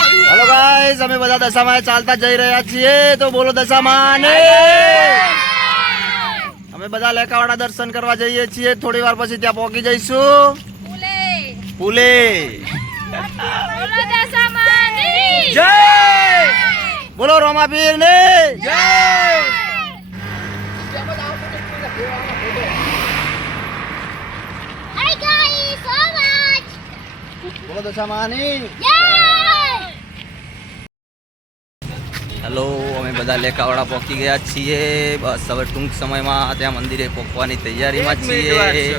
Hello guys, અમે બધા દશામાં ચાલતા જઈ રહ્યા છીએ, તો બોલો દશામાં. અમે બધા લેકાવાડા દર્શન કરવા જઈએ છીએ. થોડી વાર પછી ત્યાં પહોંચી જઈશું પુલે. જય બોલો રોમાપીર ને જય. બોલો દશામાની. હેલો, અમે બધા લેકાવાડા પહોંચી ગયા છીએ. બસ હવે ટૂંક સમયમાં ત્યાં મંદિરે પહોંચવાની તૈયારીમાં છીએ.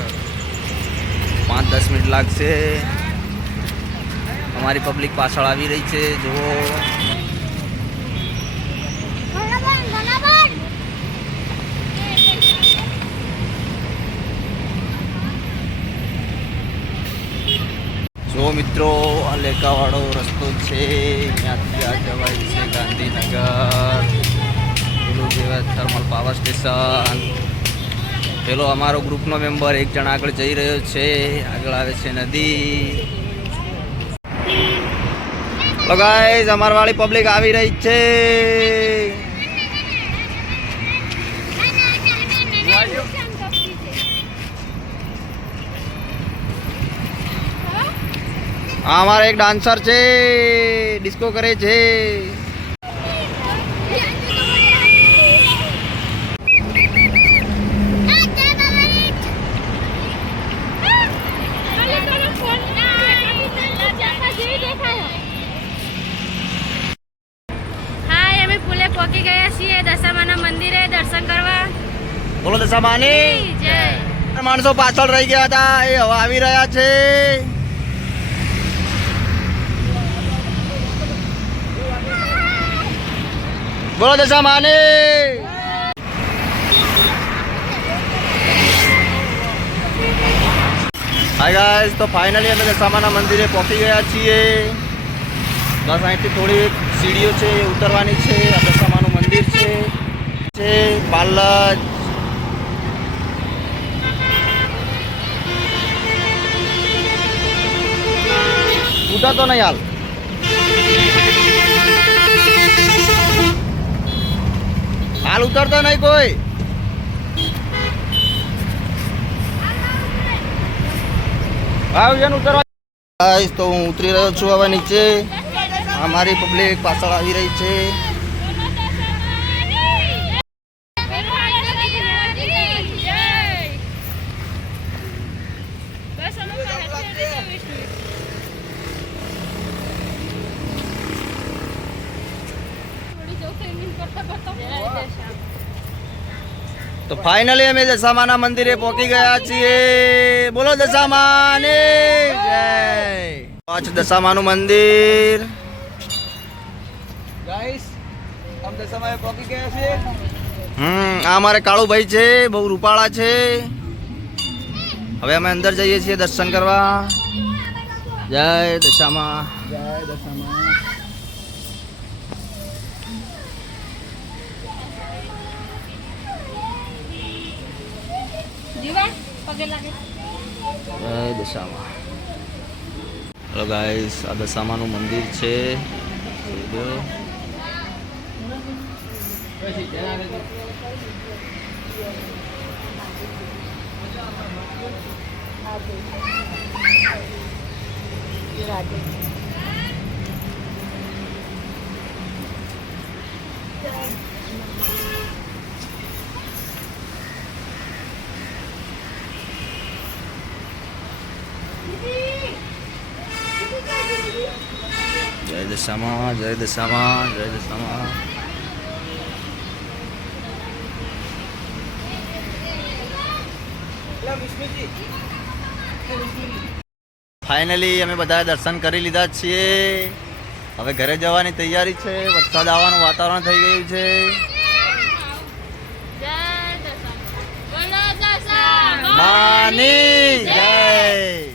5-10 મિનિટ લાગશે. અમારી પબ્લિક પાછળ આવી રહી છે, જુઓ. જો મિત્રો, આ લેકાવાળો રસ્તો છે, ત્યાંથી આ જવાય છે ગાંધીનગર. પેલું જે થર્મલ પાવર સ્ટેશન. પેલો અમારો ગ્રુપનો મેમ્બર એક જણ આગળ જઈ રહ્યો છે. આગળ આવે છે નદી. તો ગાઈઝ, અમાર વાળી પબ્લિક આવી રહી છે. આ અમારા એક ડાન્સર છે, ડિસ્કો કરે છે. પહોંચી ગયા છીએ દશામાના મંદિરે દર્શન કરવા. બોલો દશામાની જય. માણસો પાછળ રહી ગયા હતા, એ હવે આવી રહ્યા છે. બોલો દશામાની. હાય ગાઈસ, તો ફાઇનલી અમે દશામાના મંદિરે પહોંચી ગયા છીએ. બસ અહીંથી થોડી સીડીઓ છે, ઉતરવાની છે. આ દશામાનું મંદિર છે પાલજ. ઉતરતો નહીં હાલ. હાલ ઉતરતો નહીં કોઈ. ઉતરવા. તો હું ઉતરી રહ્યો છું હવે નીચે. અમારી પબ્લિક પાછળ આવી રહી છે. તો ફાઇનલી અમે દશામાના મંદિરે પહોંચી ગયા છીએ. બોલો દશામાની જય. પાંચ દશામાનું મંદિર. ગાઈસ, हम દશામાએ પહોંચી ગયા છે. આ અમારે કાળુભાઈ છે, બહુ રૂપાળા છે. હવે અમે અંદર જઈએ છીએ દર્શન કરવા. જય દશામા. જય દશામા. જય દશામા. હેલો ગાઈસ, આ દશામાનું મંદિર છે. જય દશામા. જય દશામા. જય દશામા. ફાઇનલી અમે બધા દર્શન કરી લીધા છીએ. હવે ઘરે જવાની તૈયારી છે. વરસાદ આવવાનું વાતાવરણ થઈ ગયું છે. માની જય.